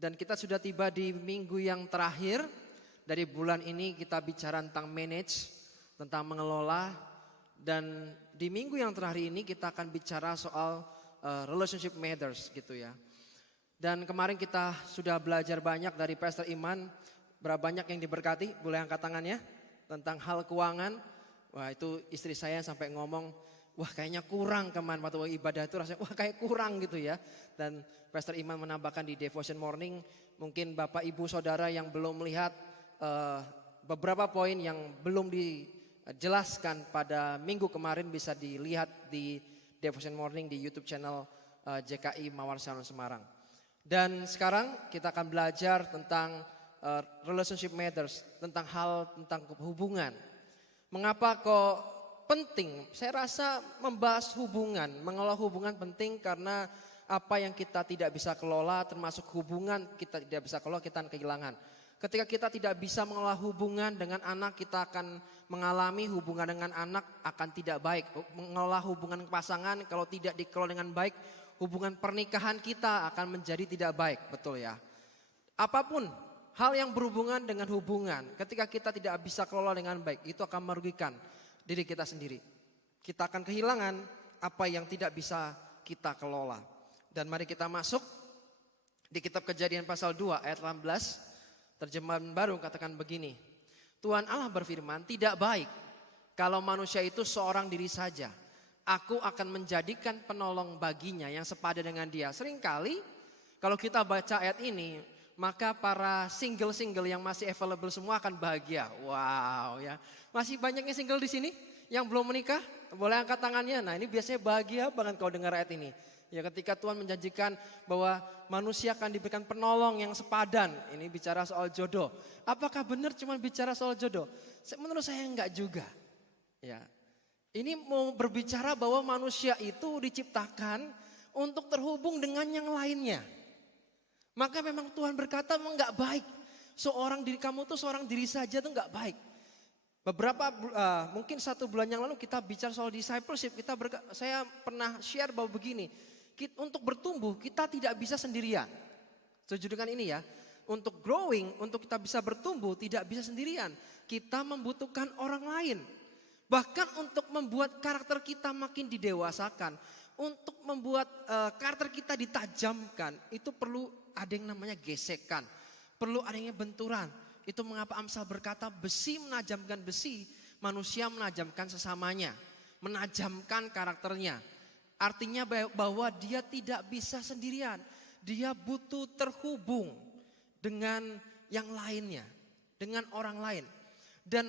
Dan kita sudah tiba di minggu yang terakhir dari bulan ini. Kita bicara tentang manage, tentang mengelola. Dan di minggu yang terakhir ini kita akan bicara soal relationship matters gitu ya. Dan kemarin kita sudah belajar banyak dari Pastor Iman. Berapa banyak yang diberkati? Boleh angkat tangannya? Tentang hal keuangan. Wah, itu istri saya sampai ngomong, wah kayaknya kurang kemarin waktu ibadah itu rasanya wah kayak kurang gitu ya. Dan Pastor Iman menambahkan di Devotion Morning, mungkin Bapak Ibu Saudara yang belum melihat beberapa poin yang belum dijelaskan pada minggu kemarin bisa dilihat di Devotion Morning di YouTube channel JKI Mawar Salon Semarang. Dan sekarang kita akan belajar tentang relationship matters, tentang hubungan. Mengapa kok penting? Saya rasa membahas hubungan, mengelola hubungan penting karena apa yang kita tidak bisa kelola, termasuk hubungan kita tidak bisa kelola, kita akan kehilangan. Ketika kita tidak bisa mengelola hubungan dengan anak, kita akan mengalami hubungan dengan anak akan tidak baik. Mengelola hubungan pasangan kalau tidak dikelola dengan baik, hubungan pernikahan kita akan menjadi tidak baik, betul ya. Apapun hal yang berhubungan dengan hubungan, ketika kita tidak bisa kelola dengan baik, itu akan merugikan diri kita sendiri. Kita akan kehilangan apa yang tidak bisa kita kelola. Dan mari kita masuk di kitab Kejadian pasal 2 ayat 18, terjemahan baru katakan begini. Tuhan Allah berfirman, tidak baik kalau manusia itu seorang diri saja. Aku akan menjadikan penolong baginya yang sepadan dengan dia. Seringkali kalau kita baca ayat ini, maka para single-single yang masih available semua akan bahagia. Wow ya. Masih banyaknya single di sini yang belum menikah? Boleh angkat tangannya. Nah ini biasanya bahagia banget kalau dengar ayat ini. Ya ketika Tuhan menjanjikan bahwa manusia akan diberikan penolong yang sepadan. Ini bicara soal jodoh. Apakah benar cuma bicara soal jodoh? Menurut saya enggak juga. Ya. Ini mau berbicara bahwa manusia itu diciptakan untuk terhubung dengan yang lainnya. Maka memang Tuhan berkata memang enggak baik. Seorang diri kamu tuh seorang diri saja tuh enggak baik. Mungkin 1 bulan yang lalu kita bicara soal discipleship. Saya pernah share bahwa begini. Untuk bertumbuh kita tidak bisa sendirian. Setuju dengan ini ya. Untuk growing, untuk kita bisa bertumbuh tidak bisa sendirian. Kita membutuhkan orang lain. Bahkan untuk membuat karakter kita makin didewasakan. Untuk membuat karakter kita ditajamkan. Itu perlu ada yang namanya gesekan. Perlu adanya benturan. Itu mengapa Amsal berkata besi menajamkan besi. Manusia menajamkan sesamanya. Menajamkan karakternya. Artinya bahwa dia tidak bisa sendirian. Dia butuh terhubung dengan yang lainnya. Dengan orang lain. Dan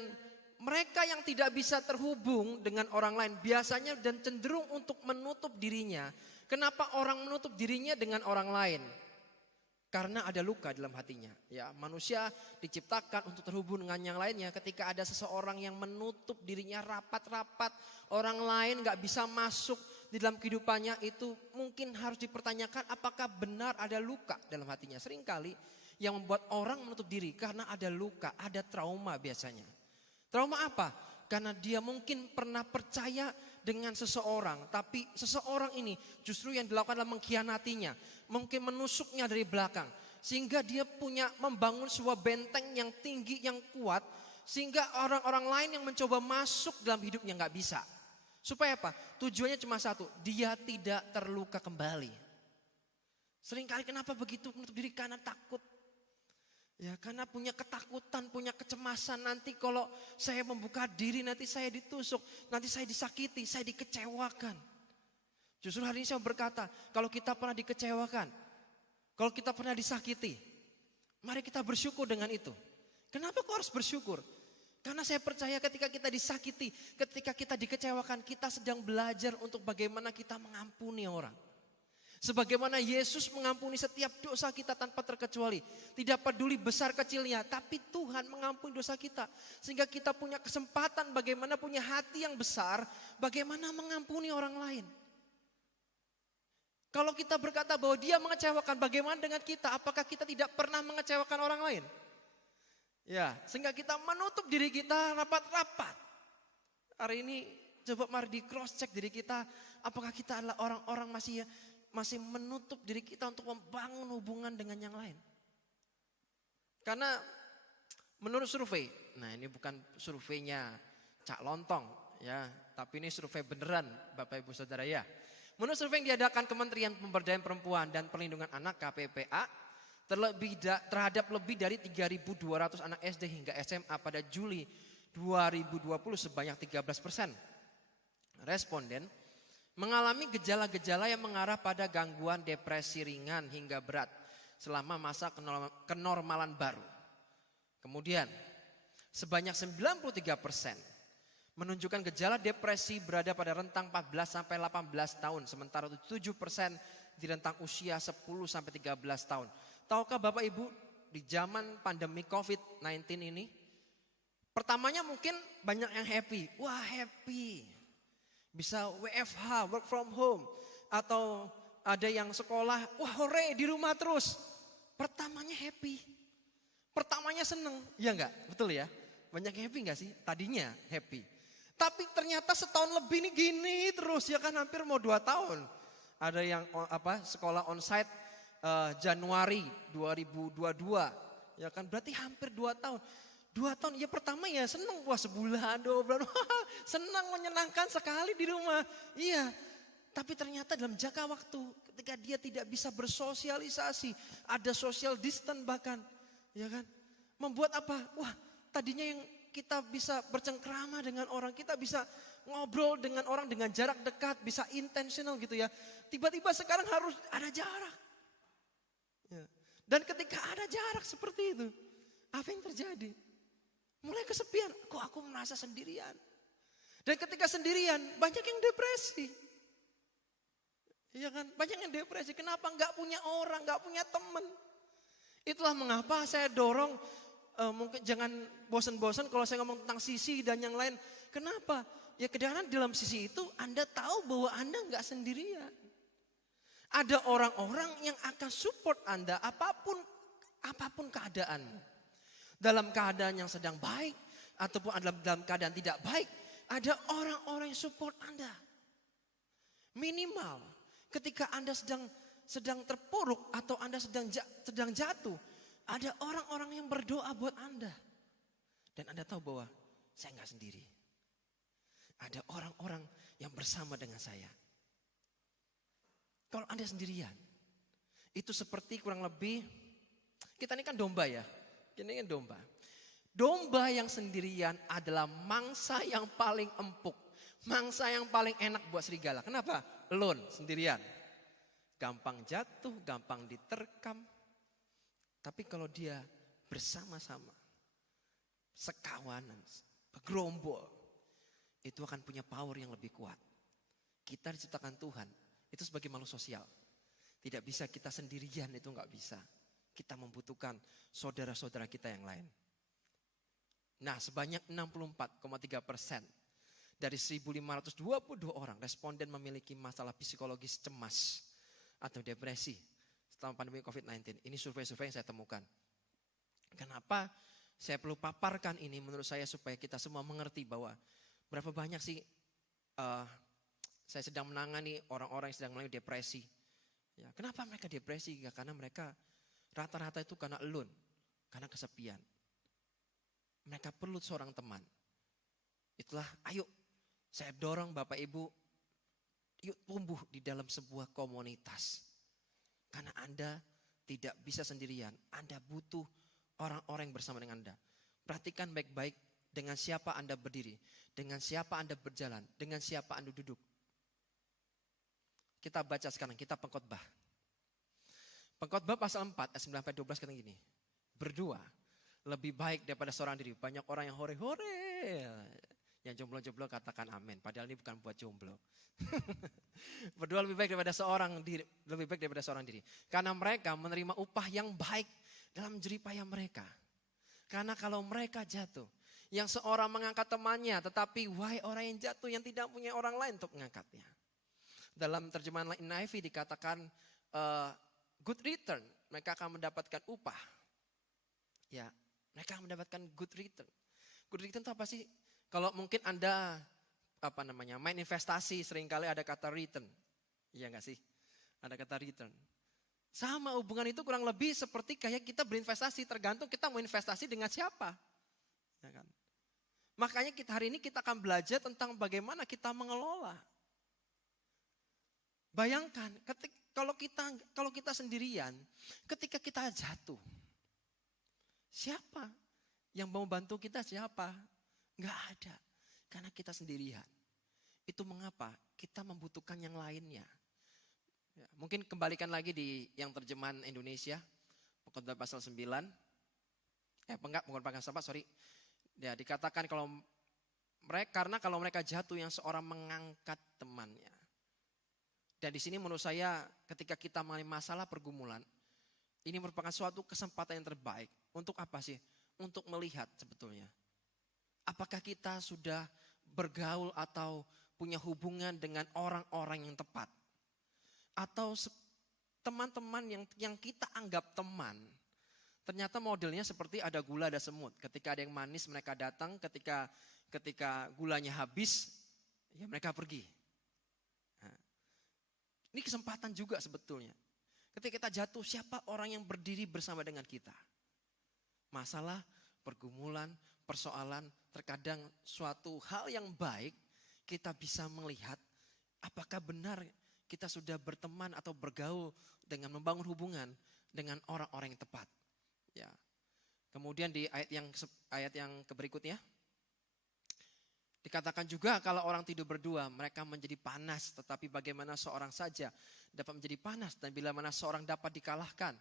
mereka yang tidak bisa terhubung dengan orang lain biasanya dan cenderung untuk menutup dirinya. Kenapa orang menutup dirinya dengan orang lain? Karena ada luka dalam hatinya. Ya, manusia diciptakan untuk terhubung dengan yang lainnya. Ketika ada seseorang yang menutup dirinya rapat-rapat, orang lain gak bisa masuk di dalam kehidupannya, itu mungkin harus dipertanyakan apakah benar ada luka dalam hatinya. Seringkali yang membuat orang menutup diri karena ada luka, ada trauma biasanya. Trauma apa? Karena dia mungkin pernah percaya dengan seseorang, tapi seseorang ini justru yang dilakukan adalah mengkhianatinya, mungkin menusuknya dari belakang, sehingga dia membangun sebuah benteng yang tinggi, yang kuat, sehingga orang-orang lain yang mencoba masuk dalam hidupnya nggak bisa. Supaya apa? Tujuannya cuma satu, dia tidak terluka kembali. Seringkali kenapa begitu? Menutup diri karena takut. Ya, karena punya ketakutan, punya kecemasan, nanti kalau saya membuka diri nanti saya ditusuk, nanti saya disakiti, saya dikecewakan. Justru hari ini saya berkata, kalau kita pernah dikecewakan, kalau kita pernah disakiti, mari kita bersyukur dengan itu. Kenapa kok harus bersyukur? Karena saya percaya ketika kita disakiti, ketika kita dikecewakan, kita sedang belajar untuk bagaimana kita mengampuni orang. Sebagaimana Yesus mengampuni setiap dosa kita tanpa terkecuali. Tidak peduli besar kecilnya, tapi Tuhan mengampuni dosa kita. Sehingga kita punya kesempatan bagaimana punya hati yang besar, bagaimana mengampuni orang lain. Kalau kita berkata bahwa dia mengecewakan, bagaimana dengan kita? Apakah kita tidak pernah mengecewakan orang lain? Ya, sehingga kita menutup diri kita rapat-rapat. Hari ini coba mari di cross check diri kita. Apakah kita adalah orang-orang masih menutup diri kita untuk membangun hubungan dengan yang lain. Karena menurut survei, nah ini bukan surveinya Cak Lontong ya, tapi ini survei beneran Bapak Ibu Saudara ya. Menurut survei yang diadakan Kementerian Pemberdayaan Perempuan dan Perlindungan Anak KPPA terhadap lebih dari 3.200 anak SD hingga SMA pada Juli 2020 sebanyak 13% responden mengalami gejala-gejala yang mengarah pada gangguan depresi ringan hingga berat selama masa kenormalan baru. Kemudian sebanyak 93% menunjukkan gejala depresi berada pada rentang 14 sampai 18 tahun. Sementara 7% di rentang usia 10 sampai 13 tahun. Tahukah Bapak Ibu di zaman pandemi COVID-19 ini, pertamanya mungkin banyak yang happy. Wah happy, bisa WFH, work from home. Atau ada yang sekolah, wah hore di rumah terus. Pertamanya happy. Pertamanya seneng, ya enggak? Betul ya? Banyak happy enggak sih? Tadinya happy. Tapi ternyata setahun lebih nih gini terus ya kan, hampir mau 2 tahun. Ada yang sekolah onsite Januari 2022. Ya kan berarti hampir 2 tahun. 2 tahun ya pertama ya seneng, wah sebulan 2 bulan. Senang, menyenangkan sekali di rumah. Iya. Tapi ternyata dalam jangka waktu ketika dia tidak bisa bersosialisasi, ada social distance bahkan. Ya kan? Membuat apa? Wah, tadinya yang kita bisa bercengkrama dengan orang, kita bisa ngobrol dengan orang dengan jarak dekat, bisa intentional gitu ya. Tiba-tiba sekarang harus ada jarak. Ya. Dan ketika ada jarak seperti itu, apa yang terjadi? Mulai kesepian, kok aku merasa sendirian. Dan ketika sendirian, banyak yang depresi. Iya kan? Banyak yang depresi, kenapa? Gak punya orang, gak punya teman. Itulah mengapa saya dorong mungkin jangan bosan-bosan kalau saya ngomong tentang sisi dan yang lain. Kenapa? Ya kadang-kadang dalam sisi itu Anda tahu bahwa Anda nggak sendirian. Ada orang-orang yang akan support Anda apapun keadaanmu. Dalam keadaan yang sedang baik ataupun dalam keadaan tidak baik, ada orang-orang yang support Anda. Minimal ketika Anda sedang terpuruk atau Anda sedang jatuh, ada orang-orang yang berdoa buat Anda. Dan Anda tahu bahwa saya nggak sendiri. Ada orang-orang yang bersama dengan saya. Kalau Anda sendirian, itu seperti kurang lebih, kita ini kan domba ya. Ini kan domba. Domba yang sendirian adalah mangsa yang paling empuk. Mangsa yang paling enak buat serigala. Kenapa? Alone, sendirian. Gampang jatuh, gampang diterkam. Tapi kalau dia bersama-sama, sekawanan, bergerombol, itu akan punya power yang lebih kuat. Kita diciptakan Tuhan, itu sebagai makhluk sosial. Tidak bisa kita sendirian, itu nggak bisa. Kita membutuhkan saudara-saudara kita yang lain. Nah, sebanyak 64,3% dari 1.522 orang responden memiliki masalah psikologis cemas atau depresi setelah pandemi COVID-19. Ini survei-survei yang saya temukan. Kenapa saya perlu paparkan ini menurut saya supaya kita semua mengerti bahwa berapa banyak sih saya sedang menangani orang-orang yang sedang mengalami depresi. Ya, kenapa mereka depresi? Ya, karena mereka rata-rata itu karena alone, karena kesepian. Mereka perlu seorang teman. Itulah ayo saya dorong Bapak Ibu, yuk tumbuh di dalam sebuah komunitas. Karena Anda tidak bisa sendirian. Anda butuh orang-orang yang bersama dengan Anda. Perhatikan baik-baik dengan siapa Anda berdiri. Dengan siapa Anda berjalan. Dengan siapa Anda duduk. Kita baca sekarang, kita Pengkhotbah. Pengkhotbah pasal 4 ayat 9-12 kata gini. Berdua lebih baik daripada seorang diri. Banyak orang yang hore-hore. Yang jomblo-jomblo katakan amin. Padahal ini bukan buat jomblo. Berdua lebih baik daripada seorang diri. Karena mereka menerima upah yang baik dalam jeripaya mereka. Karena kalau mereka jatuh, yang seorang mengangkat temannya, tetapi wahai orang yang jatuh yang tidak punya orang lain untuk mengangkatnya. Dalam terjemahan NIV dikatakan good return, mereka akan mendapatkan upah. Ya, mereka akan mendapatkan good return. Good return itu apa sih? Kalau mungkin Anda main investasi, seringkali ada kata return. Iya enggak sih? Ada kata return. Sama, hubungan itu kurang lebih seperti kayak kita berinvestasi, tergantung kita mau investasi dengan siapa. Ya kan? Makanya hari ini kita akan belajar tentang bagaimana kita mengelola. Bayangkan kalau kita sendirian, ketika kita jatuh, siapa yang mau bantu kita, siapa? Enggak ada, karena kita sendirian. Itu mengapa kita membutuhkan yang lainnya. Ya, mungkin kembalikan lagi di yang terjemahan Indonesia, Pengkhotbah pasal 9. Bukan pasal 4, sorry. Ya, dikatakan karena kalau mereka jatuh, yang seorang mengangkat temannya. Dan di sini menurut saya ketika kita mengalami masalah pergumulan, ini merupakan suatu kesempatan yang terbaik. Untuk apa sih? Untuk melihat sebetulnya. Apakah kita sudah bergaul atau punya hubungan dengan orang-orang yang tepat? Atau teman-teman yang kita anggap teman, ternyata modelnya seperti ada gula, ada semut. Ketika ada yang manis mereka datang, ketika gulanya habis, ya mereka pergi. Nah, ini kesempatan juga sebetulnya. Ketika kita jatuh, siapa orang yang berdiri bersama dengan kita? Masalah, pergumulan, persoalan, terkadang suatu hal yang baik, kita bisa melihat apakah benar kita sudah berteman atau bergaul dengan membangun hubungan dengan orang-orang yang tepat. Ya. Kemudian di ayat yang berikutnya, dikatakan juga kalau orang tidur berdua mereka menjadi panas, tetapi bagaimana seorang saja dapat menjadi panas, dan bila mana seorang dapat dikalahkan,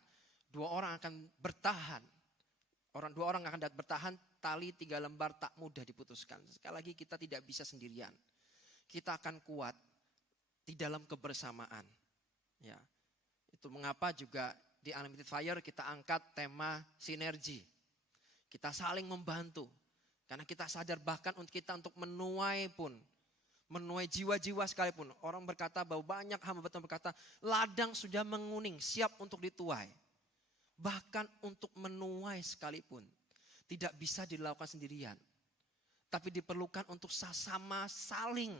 dua orang akan bertahan. Dua orang akan bertahan, tali 3 lembar tak mudah diputuskan. Sekali lagi kita tidak bisa sendirian. Kita akan kuat di dalam kebersamaan. Ya. Itu mengapa juga di Unlimited Fire kita angkat tema sinergi. Kita saling membantu. Karena kita sadar bahkan untuk menuai jiwa-jiwa sekalipun. Orang berkata bahwa banyak hamba Tuhan berkata, ladang sudah menguning, siap untuk dituai. Bahkan untuk menuai sekalipun tidak bisa dilakukan sendirian. Tapi diperlukan untuk sama saling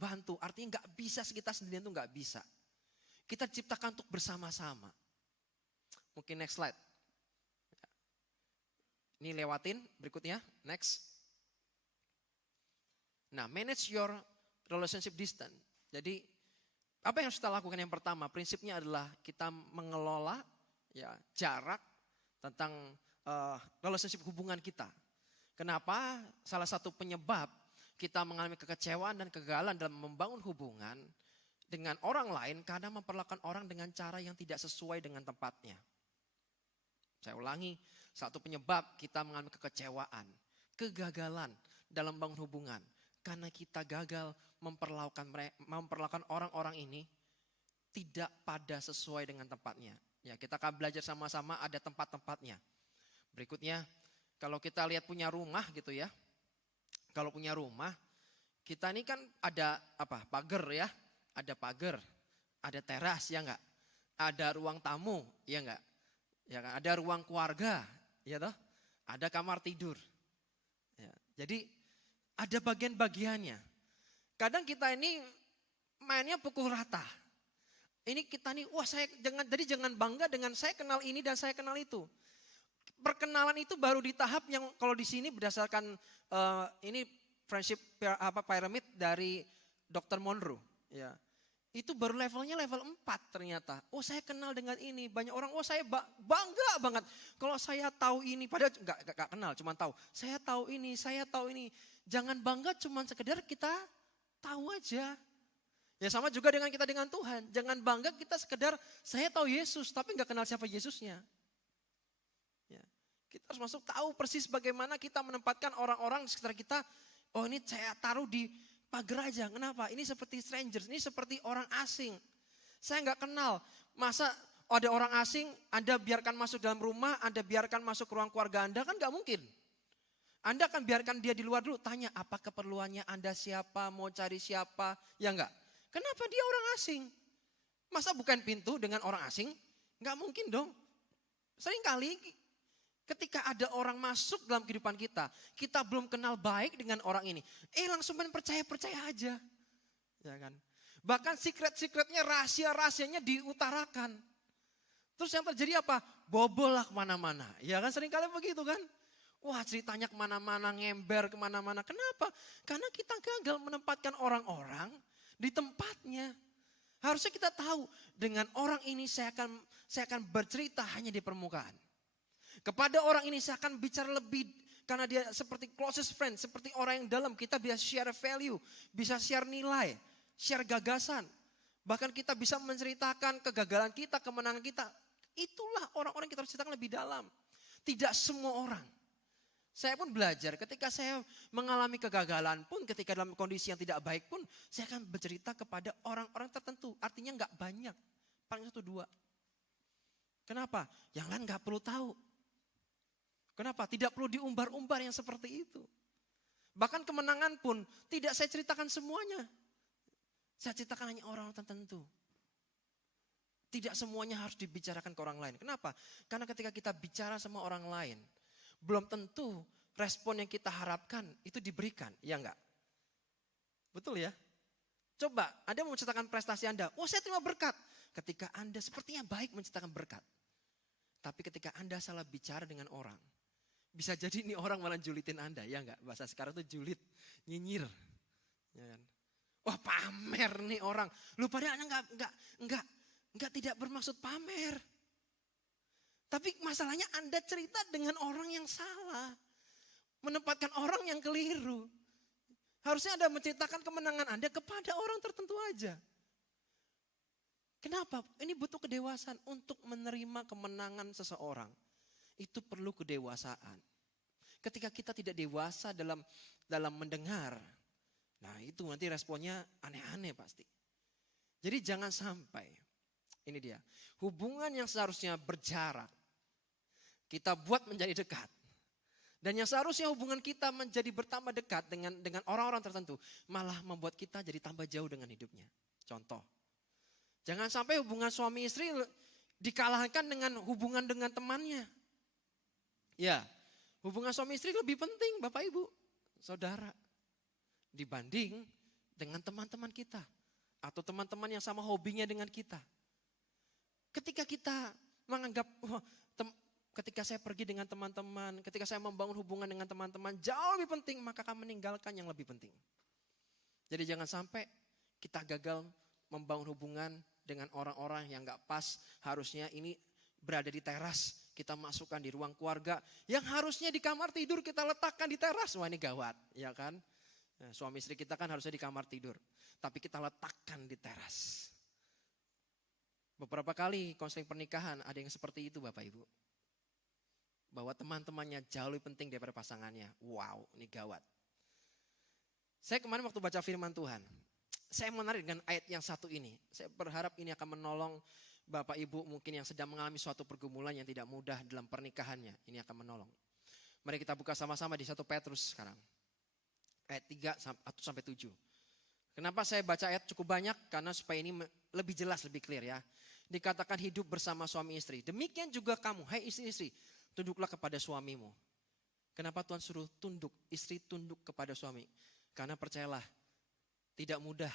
bantu. Artinya gak bisa kita sendirian, itu gak bisa. Kita diciptakan untuk bersama-sama. Mungkin next slide. Ini lewatin berikutnya, next. Nah, manage your relationship distance. Jadi apa yang harus kita lakukan? Yang pertama, prinsipnya adalah kita mengelola jarak tentang relationship hubungan kita. Kenapa? Salah satu penyebab kita mengalami kekecewaan dan kegagalan dalam membangun hubungan dengan orang lain karena memperlakukan orang dengan cara yang tidak sesuai dengan tempatnya. Saya ulangi, satu penyebab kita mengalami kekecewaan, kegagalan dalam membangun hubungan karena kita gagal memperlakukan orang-orang ini tidak pada sesuai dengan tempatnya. Ya, kita akan belajar sama-sama, ada tempat-tempatnya. Berikutnya, kalau kita lihat punya rumah gitu ya. Kalau punya rumah, kita ini kan ada pagar ya. Ada pagar, ada teras ya enggak? Ada ruang tamu ya enggak? Ya kan? Ada ruang keluarga, ya toh? Ada kamar tidur. Ya, jadi ada bagian-bagiannya. Kadang kita ini mainnya pukul rata. Ini kita nih, jangan bangga dengan saya kenal ini dan saya kenal itu. Perkenalan itu baru di tahap yang kalau di sini berdasarkan ini friendship pyramid dari Dr. Monroe. Ya. Itu baru levelnya level 4 ternyata. Oh, saya kenal dengan ini. Banyak orang, saya bangga banget. Kalau saya tahu ini, padahal enggak kenal, cuma tahu. Saya tahu ini. Jangan bangga cuma sekedar kita tahu aja. Ya sama juga dengan kita dengan Tuhan. Jangan bangga kita sekedar saya tahu Yesus tapi enggak kenal siapa Yesusnya. Ya. Kita harus masuk tahu persis bagaimana kita menempatkan orang-orang di sekitar kita. Oh, ini saya taruh di pagar aja. Kenapa? Ini seperti strangers, ini seperti orang asing. Saya enggak kenal. Masa ada orang asing Anda biarkan masuk dalam rumah, Anda biarkan masuk ke ruang keluarga Anda, kan enggak mungkin. Anda akan biarkan dia di luar dulu, tanya apa keperluannya, Anda siapa, mau cari siapa, ya enggak? Kenapa dia orang asing? Masa bukan pintu dengan orang asing? Enggak mungkin dong. Seringkali ketika ada orang masuk dalam kehidupan kita, kita belum kenal baik dengan orang ini. Langsung percaya aja. Ya kan? Bahkan secret-secretnya, rahasia-rahasianya diutarakan. Terus yang terjadi apa? Bobol lah kemana-mana. Ya kan seringkali begitu kan. Wah ceritanya kemana-mana, ngember kemana-mana. Kenapa? Karena kita gagal menempatkan orang-orang di tempatnya. Harusnya kita tahu dengan orang ini saya akan bercerita hanya di permukaan. Kepada orang ini saya akan bicara lebih karena dia seperti closest friend, seperti orang yang dalam. Kita bisa share value, bisa share nilai, share gagasan. Bahkan kita bisa menceritakan kegagalan kita, kemenangan kita. Itulah orang-orang yang kita harus ceritakan lebih dalam. Tidak semua orang. Saya pun belajar ketika saya mengalami kegagalan pun, ketika dalam kondisi yang tidak baik pun, saya akan bercerita kepada orang-orang tertentu. Artinya nggak banyak, paling 1-2. Kenapa? Yang lain nggak perlu tahu. Kenapa? Tidak perlu diumbar-umbar yang seperti itu. Bahkan kemenangan pun tidak saya ceritakan semuanya. Saya ceritakan hanya orang tertentu. Tidak semuanya harus dibicarakan ke orang lain. Kenapa? Karena ketika kita bicara sama orang lain, belum tentu respon yang kita harapkan itu diberikan, ya enggak? Betul ya? Coba, Anda mau menceritakan prestasi Anda, saya terima berkat. Ketika Anda sepertinya baik menceritakan berkat. Tapi ketika Anda salah bicara dengan orang, bisa jadi ini orang malah julitin Anda, ya enggak? Bahasa sekarang itu julit, nyinyir. Ya kan? Wah pamer nih orang. Lu padahal enggak tidak bermaksud pamer. Tapi masalahnya Anda cerita dengan orang yang salah. Menempatkan orang yang keliru. Harusnya Anda menceritakan kemenangan Anda kepada orang tertentu aja. Kenapa? Ini butuh kedewasaan untuk menerima kemenangan seseorang. Itu perlu kedewasaan. Ketika kita tidak dewasa dalam mendengar. Nah itu nanti responnya aneh-aneh pasti. Jadi jangan sampai. Ini dia. Hubungan yang seharusnya berjarak. Kita buat menjadi dekat. Dan yang seharusnya hubungan kita menjadi bertambah dekat dengan orang-orang tertentu. Malah membuat kita jadi tambah jauh dengan hidupnya. Contoh. Jangan sampai hubungan suami istri dikalahkan dengan hubungan dengan temannya. Ya, hubungan suami istri lebih penting Bapak Ibu, Saudara. Dibanding dengan teman-teman kita. Atau teman-teman yang sama hobinya dengan kita. Ketika kita menganggap, ketika saya pergi dengan teman-teman, ketika saya membangun hubungan dengan teman-teman, jauh lebih penting, maka akan meninggalkan yang lebih penting. Jadi jangan sampai kita gagal membangun hubungan dengan orang-orang yang gak pas. Harusnya ini berada di teras, kita masukkan di ruang keluarga. Yang harusnya di kamar tidur kita letakkan di teras. Wah ini gawat, ya kan? Nah, suami istri kita kan harusnya di kamar tidur. Tapi kita letakkan di teras. Beberapa kali konseling pernikahan ada yang seperti itu Bapak Ibu. Bahwa teman-temannya jauh lebih penting daripada pasangannya. Wow, ini gawat. Saya kemarin waktu baca firman Tuhan, saya menarik dengan ayat yang satu ini. Saya berharap ini akan menolong Bapak Ibu mungkin yang sedang mengalami suatu pergumulan yang tidak mudah dalam pernikahannya. Ini akan menolong. Mari kita buka sama-sama di 1 Petrus sekarang. Ayat 3-7. Kenapa saya baca ayat cukup banyak? Karena supaya ini lebih jelas, lebih clear ya. Dikatakan hidup bersama suami istri. Demikian juga kamu, hai istri-istri, tunduklah kepada suamimu. Kenapa Tuhan suruh tunduk, istri tunduk kepada suami? Karena percayalah, tidak mudah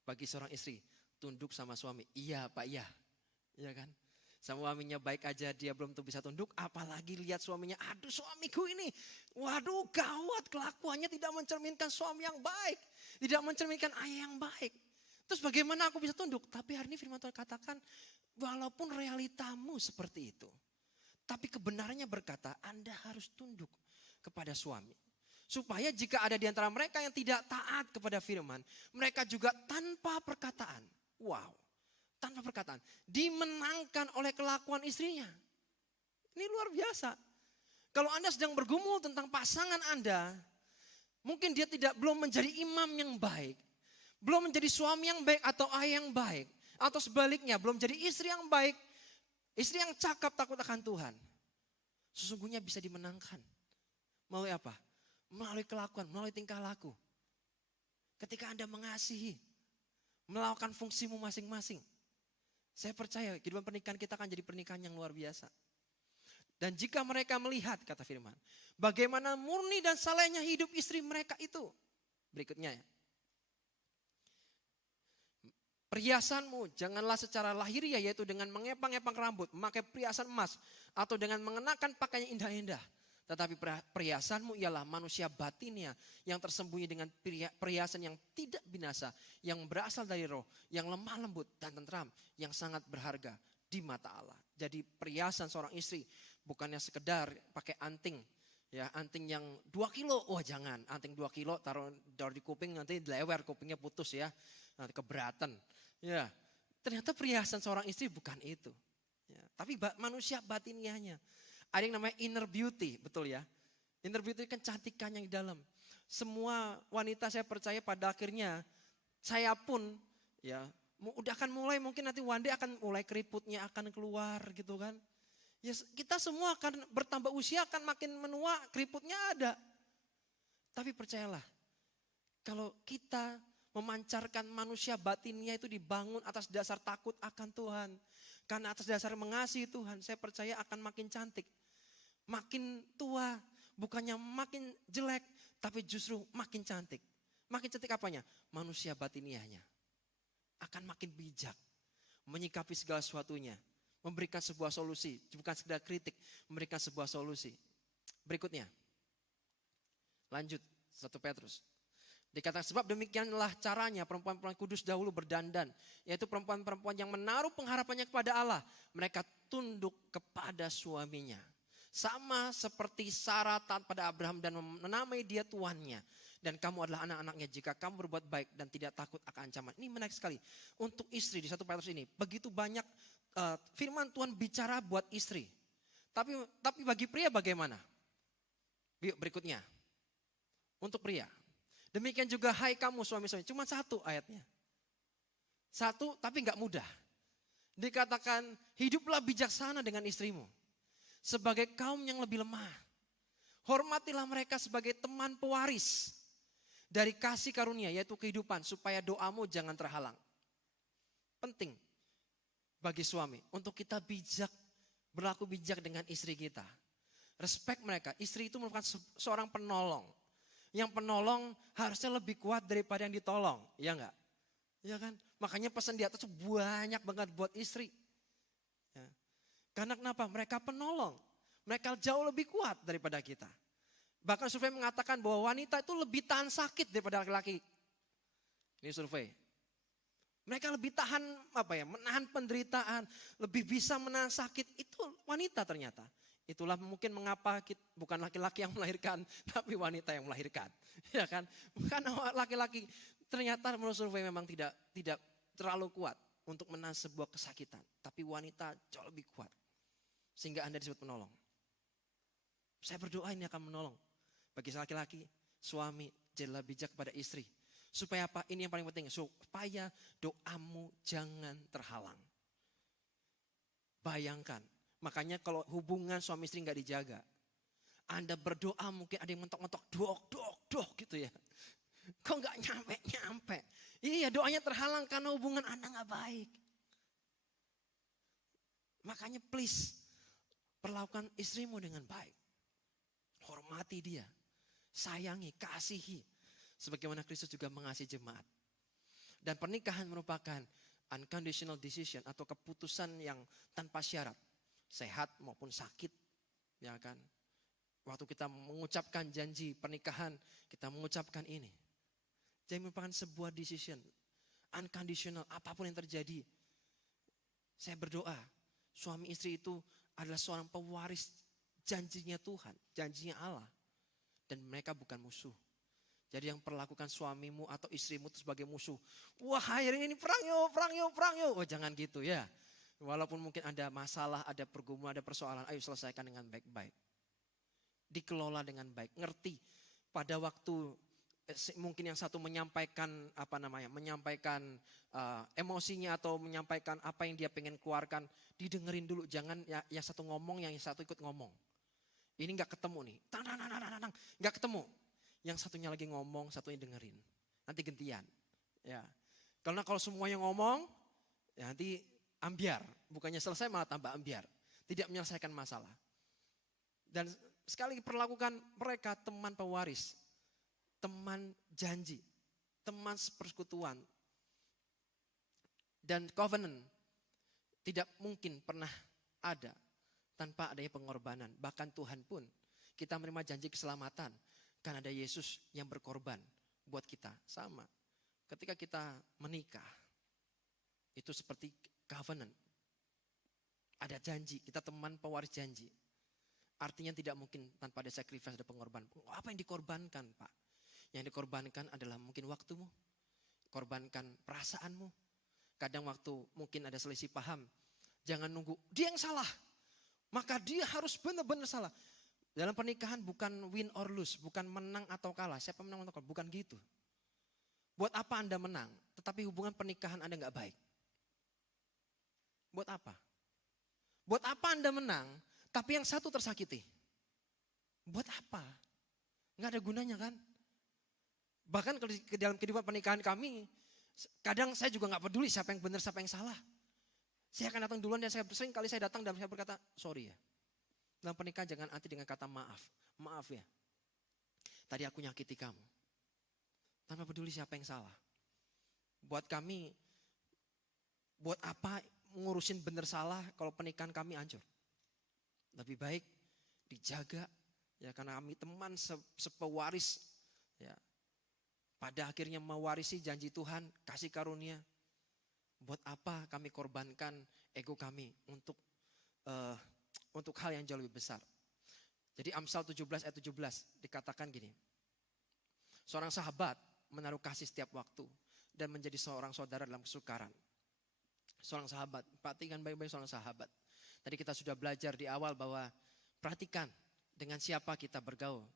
bagi seorang istri tunduk sama suami. Iya Pak, iya. Iya kan? Suaminya baik aja dia belum tentu bisa tunduk, apalagi lihat suaminya, aduh suamiku ini, waduh gawat kelakuannya tidak mencerminkan suami yang baik. Tidak mencerminkan ayah yang baik. Terus bagaimana aku bisa tunduk? Tapi hari ini firman Tuhan katakan, walaupun realitamu seperti itu. Tapi kebenarannya berkata, Anda harus tunduk kepada suami. Supaya jika ada di antara mereka yang tidak taat kepada firman, mereka juga tanpa perkataan. Wow, tanpa perkataan. Dimenangkan oleh kelakuan istrinya. Ini luar biasa. Kalau Anda sedang bergumul tentang pasangan Anda, mungkin dia belum menjadi imam yang baik. Belum menjadi suami yang baik atau ayah yang baik. Atau sebaliknya, belum jadi istri yang baik. Istri yang cakap takut akan Tuhan. Sesungguhnya bisa dimenangkan. Melalui apa? Melalui kelakuan, melalui tingkah laku. Ketika Anda mengasihi, melakukan fungsimu masing-masing. Saya percaya kehidupan pernikahan kita akan jadi pernikahan yang luar biasa. Dan jika mereka melihat, kata firman, bagaimana murni dan salehnya hidup istri mereka itu. Berikutnya ya. Perhiasanmu janganlah secara lahiriah, yaitu dengan mengepang-epang rambut, memakai perhiasan emas, atau dengan mengenakan pakaian indah-indah. Tetapi perhiasanmu ialah manusia batinnya yang tersembunyi dengan perhiasan yang tidak binasa, yang berasal dari roh, yang lemah lembut dan tentram, yang sangat berharga di mata Allah. Jadi perhiasan seorang istri bukannya sekedar pakai anting, ya anting yang 2 kilo, wah jangan, anting 2 kilo taruh di kuping nanti lewer, kupingnya putus ya, nanti keberatan. Ya, ternyata perhiasan seorang istri bukan itu. Ya, tapi manusia batiniahnya. Ada yang namanya inner beauty, betul ya. Inner beauty kan cantikan yang di dalam. Semua wanita saya percaya pada akhirnya, saya pun ya udah akan mulai, mungkin nanti one day akan mulai keriputnya akan keluar gitu kan. Ya, kita semua akan bertambah usia, akan makin menua, keriputnya ada. Tapi percayalah, kalau kita memancarkan manusia batinnya itu dibangun atas dasar takut akan Tuhan. Karena atas dasar mengasihi Tuhan, saya percaya akan makin cantik. Makin tua, bukannya makin jelek, tapi justru makin cantik. Makin cantik apanya? Manusia batiniahnya. Akan makin bijak, menyikapi segala sesuatunya. Memberikan sebuah solusi, bukan sekedar kritik, memberikan sebuah solusi. Berikutnya, lanjut 1 Petrus. Dikatakan sebab demikianlah caranya perempuan-perempuan kudus dahulu berdandan. Yaitu perempuan-perempuan yang menaruh pengharapannya kepada Allah. Mereka tunduk kepada suaminya. Sama seperti Sarah taat pada Abraham dan menamai dia tuannya. Dan kamu adalah anak-anaknya jika kamu berbuat baik dan tidak takut akan ancaman. Ini menarik sekali. Untuk istri di 1 Petrus ini. Begitu banyak firman Tuhan bicara buat istri. Tapi bagi pria bagaimana? Berikutnya. Untuk pria. Demikian juga hai kamu suami-suami. Cuma 1 ayatnya. 1 tapi gak mudah. Dikatakan hiduplah bijaksana dengan istrimu. Sebagai kaum yang lebih lemah. Hormatilah mereka sebagai teman pewaris. Dari kasih karunia yaitu kehidupan. Supaya doamu jangan terhalang. Penting bagi suami. Untuk kita bijak. Berlaku bijak dengan istri kita. Respect mereka. Istri itu merupakan seorang penolong. Yang penolong harusnya lebih kuat daripada yang ditolong. Iya enggak? Iya kan? Makanya pesan di atas itu banyak banget buat istri. Ya. Karena kenapa? Mereka penolong. Mereka jauh lebih kuat daripada kita. Bahkan survei mengatakan bahwa wanita itu lebih tahan sakit daripada laki-laki. Ini survei. Mereka lebih tahan menahan penderitaan. Lebih bisa menahan sakit. Itu wanita ternyata. Itulah mungkin mengapa bukan laki-laki yang melahirkan, tapi wanita yang melahirkan. Ya kan? Karena laki-laki ternyata menurut survei memang tidak terlalu kuat untuk menahan sebuah kesakitan. Tapi wanita jauh lebih kuat. Sehingga Anda disebut penolong. Saya berdoa ini akan menolong. Bagi laki-laki, suami, jadilah bijak kepada istri. Supaya apa? Ini yang paling penting. Supaya doamu jangan terhalang. Bayangkan. Makanya kalau hubungan suami istri gak dijaga. Anda berdoa mungkin ada yang mentok-mentok dok gitu ya. Kok gak nyampe. Iya doanya terhalang karena hubungan Anda gak baik. Makanya please. Perlakukan istrimu dengan baik. Hormati dia. Sayangi, kasihi. Sebagaimana Kristus juga mengasihi jemaat. Dan pernikahan merupakan unconditional decision atau keputusan yang tanpa syarat. Sehat maupun sakit, ya kan. Waktu kita mengucapkan janji pernikahan, kita mengucapkan ini. Jadi merupakan sebuah decision, unconditional, apapun yang terjadi. Saya berdoa, suami istri itu adalah seorang pewaris janjinya Tuhan, janjinya Allah. Dan mereka bukan musuh. Jadi yang perlakukan suamimu atau istrimu itu sebagai musuh. Wah hari ini perang yuk. Oh jangan gitu ya. Walaupun mungkin ada masalah, ada pergumulan, ada persoalan, ayo selesaikan dengan baik-baik. Dikelola dengan baik, ngerti. Pada waktu mungkin yang satu menyampaikan emosinya atau menyampaikan apa yang dia pengen keluarkan, didengerin dulu, jangan yang satu ngomong, yang satu ikut ngomong. Ini nggak ketemu nih, nggak ketemu. Yang satunya lagi ngomong, satunya dengerin. Nanti gantian. Ya, karena kalau semuanya ngomong, ya nanti ambiar, bukannya selesai malah tambah ambiar. Tidak menyelesaikan masalah. Dan sekali perlakukan mereka teman pewaris, teman janji, teman persekutuan. Dan covenant tidak mungkin pernah ada tanpa adanya pengorbanan. Bahkan Tuhan pun kita menerima janji keselamatan karena ada Yesus yang berkorban buat kita. Sama ketika kita menikah, itu seperti covenant. Ada janji, kita teman pewaris janji. Artinya tidak mungkin tanpa ada sacrifice, ada pengorbanan. Apa yang dikorbankan, Pak? Yang dikorbankan adalah mungkin waktumu, korbankan perasaanmu. Kadang waktu mungkin ada selisih paham, jangan nunggu dia yang salah, maka dia harus benar-benar salah. Dalam pernikahan bukan win or lose, bukan menang atau kalah. Siapa menang atau kalah, bukan gitu. Buat apa Anda menang, tetapi hubungan pernikahan Anda gak baik? Buat apa? Buat apa Anda menang, tapi yang satu tersakiti? Buat apa? Gak ada gunanya kan? Bahkan dalam kehidupan pernikahan kami, kadang saya juga gak peduli siapa yang benar, siapa yang salah. Saya akan datang duluan dan sering kali saya datang dan saya berkata, sorry ya. Dalam pernikahan jangan anti dengan kata maaf. Maaf ya, tadi aku nyakiti kamu. Tanpa peduli siapa yang salah. Buat kami, buat apa ngurusin benar salah kalau pernikahan kami hancur? Lebih baik dijaga ya, karena kami teman sepewaris ya. Pada akhirnya mewarisi janji Tuhan, kasih karunia. Buat apa kami korbankan ego kami untuk hal yang jauh lebih besar. Jadi Amsal 17 ayat 17 dikatakan gini. Seorang sahabat menaruh kasih setiap waktu dan menjadi seorang saudara dalam kesukaran. Seorang sahabat, perhatikan baik-baik seorang sahabat. Tadi kita sudah belajar di awal bahwa perhatikan dengan siapa kita bergaul.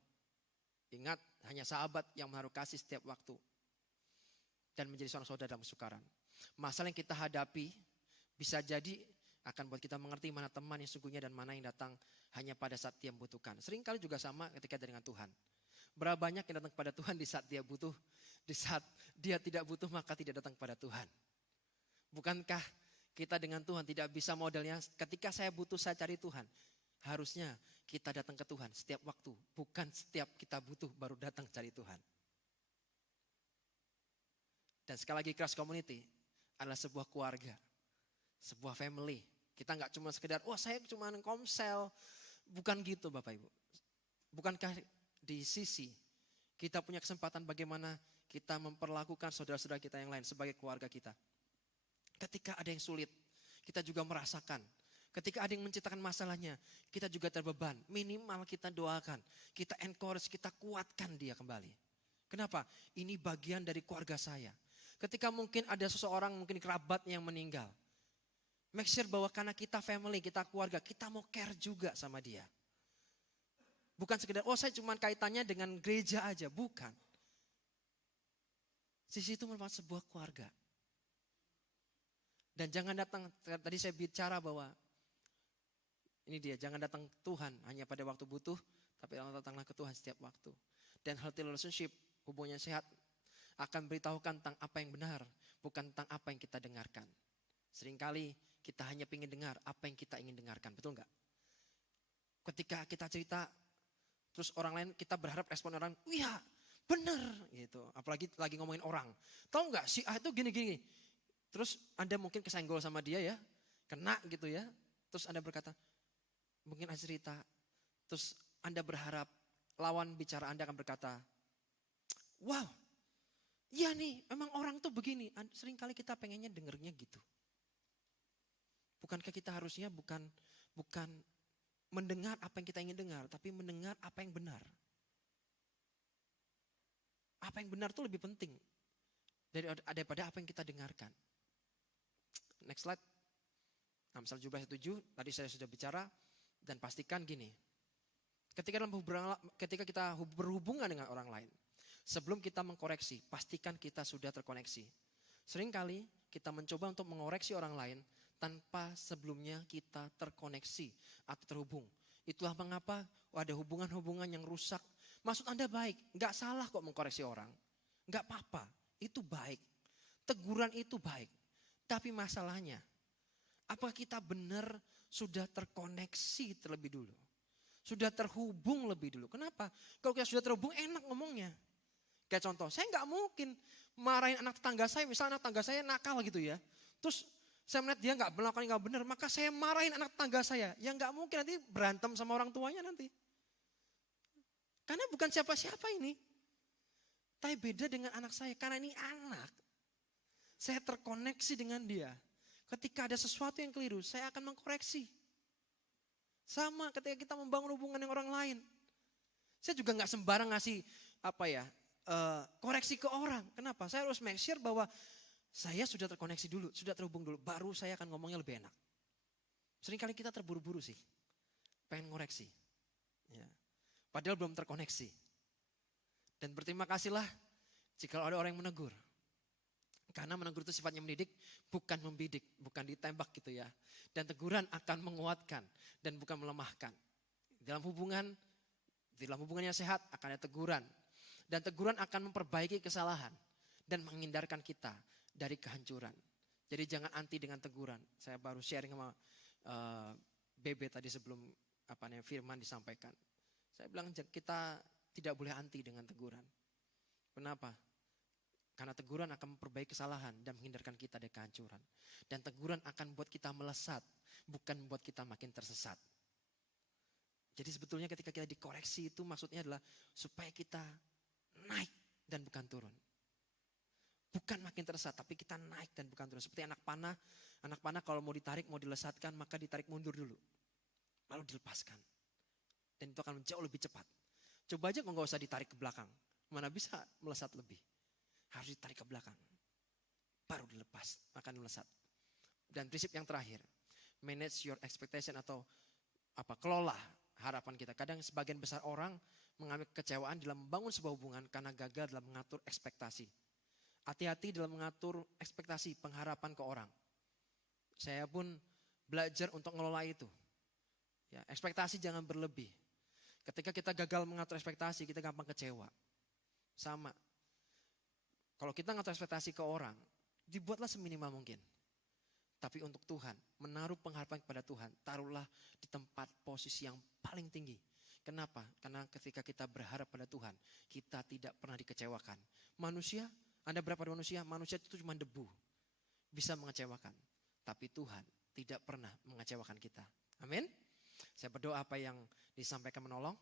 Ingat, hanya sahabat yang menaruh kasih setiap waktu dan menjadi seorang saudara dalam kesukaran. Masalah yang kita hadapi bisa jadi akan buat kita mengerti mana teman yang sungguhnya dan mana yang datang hanya pada saat dia membutuhkan. Seringkali juga sama ketika dengan Tuhan. Berapa banyak yang datang kepada Tuhan di saat dia butuh, di saat dia tidak butuh maka tidak datang kepada Tuhan. Bukankah kita dengan Tuhan tidak bisa modelnya ketika saya butuh saya cari Tuhan. Harusnya kita datang ke Tuhan setiap waktu, bukan setiap kita butuh baru datang cari Tuhan. Dan sekali lagi Christ Community adalah sebuah keluarga, sebuah family. Kita nggak cuma sekedar, saya cuma komsel. Bukan gitu Bapak Ibu. Bukankah di sisi kita punya kesempatan bagaimana kita memperlakukan saudara-saudara kita yang lain sebagai keluarga kita. Ketika ada yang sulit, kita juga merasakan. Ketika ada yang menciptakan masalahnya, kita juga terbeban. Minimal kita doakan, kita encourage, kita kuatkan dia kembali. Kenapa? Ini bagian dari keluarga saya. Ketika mungkin ada seseorang, mungkin kerabat yang meninggal. Make sure bahwa karena kita family, kita keluarga, kita mau care juga sama dia. Bukan sekedar, saya cuma kaitannya dengan gereja aja. Bukan. Sisi itu merupakan sebuah keluarga. Dan jangan datang, tadi saya bicara bahwa ini dia, jangan datang Tuhan hanya pada waktu butuh, tapi datanglah ke Tuhan setiap waktu. Dan healthy relationship, hubungan sehat, akan beritahukan tentang apa yang benar, bukan tentang apa yang kita dengarkan. Seringkali kita hanya ingin dengar apa yang kita ingin dengarkan, betul enggak? Ketika kita cerita, terus orang lain kita berharap respon orang, iya benar gitu. Apalagi lagi ngomongin orang, tahu enggak si A itu gini-gini. Terus Anda mungkin kesenggol sama dia ya, kena gitu ya. Terus Anda berkata, mungkin Anda cerita, terus Anda berharap lawan bicara Anda akan berkata, wow, iya nih memang orang tuh begini. Seringkali kita pengennya dengernya gitu. Bukankah kita harusnya bukan mendengar apa yang kita ingin dengar, tapi mendengar apa yang benar. Apa yang benar itu lebih penting daripada apa yang kita dengarkan. Next slide. Amsal 17:7 tadi saya sudah bicara dan pastikan gini. Ketika kita berhubungan dengan orang lain, sebelum kita mengkoreksi, pastikan kita sudah terkoneksi. Seringkali kita mencoba untuk mengoreksi orang lain tanpa sebelumnya kita terkoneksi atau terhubung. Itulah mengapa ada hubungan-hubungan yang rusak. Maksud Anda baik, gak salah kok mengkoreksi orang. Gak apa-apa, itu baik. Teguran itu baik. Tapi masalahnya, apakah kita benar sudah terkoneksi terlebih dulu? Sudah terhubung lebih dulu. Kenapa? Kalau kita sudah terhubung enak ngomongnya. Kayak contoh, saya gak mungkin marahin anak tetangga saya, misalnya anak tetangga saya nakal gitu ya. Terus saya melihat dia nggak melakukan yang nggak benar, maka saya marahin anak tangga saya. Yang nggak mungkin nanti berantem sama orang tuanya nanti. Karena bukan siapa-siapa ini. Tapi beda dengan anak saya, karena ini anak. Saya terkoneksi dengan dia. Ketika ada sesuatu yang keliru, saya akan mengkoreksi. Sama ketika kita membangun hubungan dengan orang lain. Saya juga nggak sembarang ngasih koreksi ke orang. Kenapa? Saya harus make sure bahwa saya sudah terkoneksi dulu, sudah terhubung dulu. Baru saya akan ngomongnya lebih enak. Seringkali kita terburu-buru sih. Pengen ngoreksi. Ya. Padahal belum terkoneksi. Dan berterima kasihlah jika ada orang yang menegur. Karena menegur itu sifatnya mendidik, bukan membidik, bukan ditembak gitu ya. Dan teguran akan menguatkan dan bukan melemahkan. Dalam hubungan yang sehat akan ada teguran. Dan teguran akan memperbaiki kesalahan dan menghindarkan kita dari kehancuran. Jadi jangan anti dengan teguran. Saya baru sharing sama Bebe tadi sebelum firman disampaikan. Saya bilang kita tidak boleh anti dengan teguran. Kenapa? Karena teguran akan memperbaiki kesalahan dan menghindarkan kita dari kehancuran. Dan teguran akan membuat kita melesat, bukan membuat kita makin tersesat. Jadi sebetulnya ketika kita dikoreksi itu maksudnya adalah supaya kita naik dan bukan turun. Bukan makin tersesat, tapi kita naik dan bukan turun. Seperti anak panah kalau mau ditarik, mau dilesatkan, maka ditarik mundur dulu. Lalu dilepaskan. Dan itu akan jauh lebih cepat. Coba aja kalau nggak usah ditarik ke belakang. Mana bisa melesat lebih. Harus ditarik ke belakang. Baru dilepas, akan melesat. Dan prinsip yang terakhir. Manage your expectation atau kelola harapan kita. Kadang sebagian besar orang mengalami kekecewaan dalam membangun sebuah hubungan karena gagal dalam mengatur ekspektasi. Hati-hati dalam mengatur ekspektasi, pengharapan ke orang. Saya pun belajar untuk ngelola itu. Ya, ekspektasi jangan berlebih. Ketika kita gagal mengatur ekspektasi, kita gampang kecewa. Sama. Kalau kita ngatur ekspektasi ke orang, dibuatlah seminimal mungkin. Tapi untuk Tuhan, menaruh pengharapan kepada Tuhan, taruhlah di tempat posisi yang paling tinggi. Kenapa? Karena ketika kita berharap pada Tuhan, kita tidak pernah dikecewakan. Manusia, Anda berapa manusia? Manusia itu cuma debu. Bisa mengecewakan. Tapi Tuhan tidak pernah mengecewakan kita. Amin. Saya berdoa apa yang disampaikan menolong.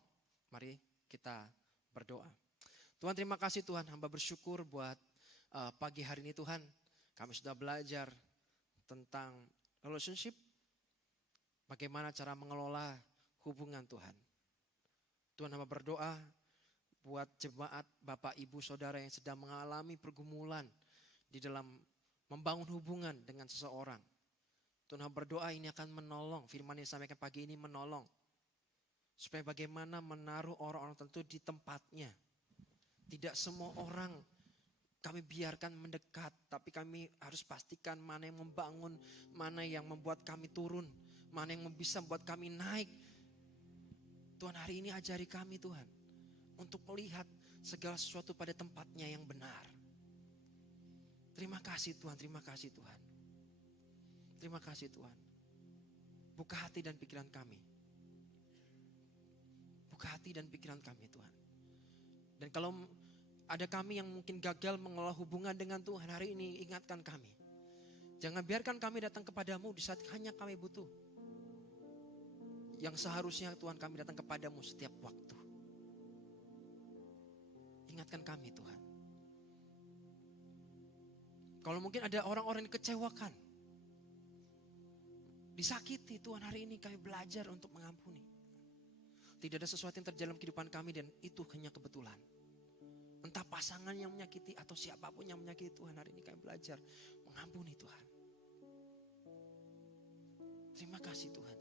Mari kita berdoa. Tuhan terima kasih Tuhan. Hamba bersyukur buat pagi hari ini Tuhan. Kami sudah belajar tentang relationship. Bagaimana cara mengelola hubungan Tuhan. Tuhan hamba berdoa buat jemaat Bapak Ibu Saudara yang sedang mengalami pergumulan di dalam membangun hubungan dengan seseorang. Tuhan hamba berdoa ini akan menolong. Firman yang disampaikan pagi ini menolong. Supaya bagaimana menaruh orang-orang tertentu di tempatnya. Tidak semua orang kami biarkan mendekat. Tapi kami harus pastikan mana yang membangun. Mana yang membuat kami turun. Mana yang bisa membuat kami naik. Tuhan hari ini ajari kami Tuhan. Untuk melihat segala sesuatu pada tempatnya yang benar. Terima kasih Tuhan, terima kasih Tuhan. Terima kasih Tuhan. Buka hati dan pikiran kami. Buka hati dan pikiran kami Tuhan. Dan kalau ada kami yang mungkin gagal mengelola hubungan dengan Tuhan hari ini, ingatkan kami. Jangan biarkan kami datang kepadamu di saat hanya kami butuh. Yang seharusnya Tuhan kami datang kepadamu setiap waktu. Ingatkan kami Tuhan. Kalau mungkin ada orang-orang yang dikecewakan. Disakiti Tuhan hari ini kami belajar untuk mengampuni. Tidak ada sesuatu yang terjadi dalam kehidupan kami dan itu hanya kebetulan. Entah pasangan yang menyakiti atau siapapun yang menyakiti Tuhan hari ini kami belajar mengampuni Tuhan. Terima kasih Tuhan.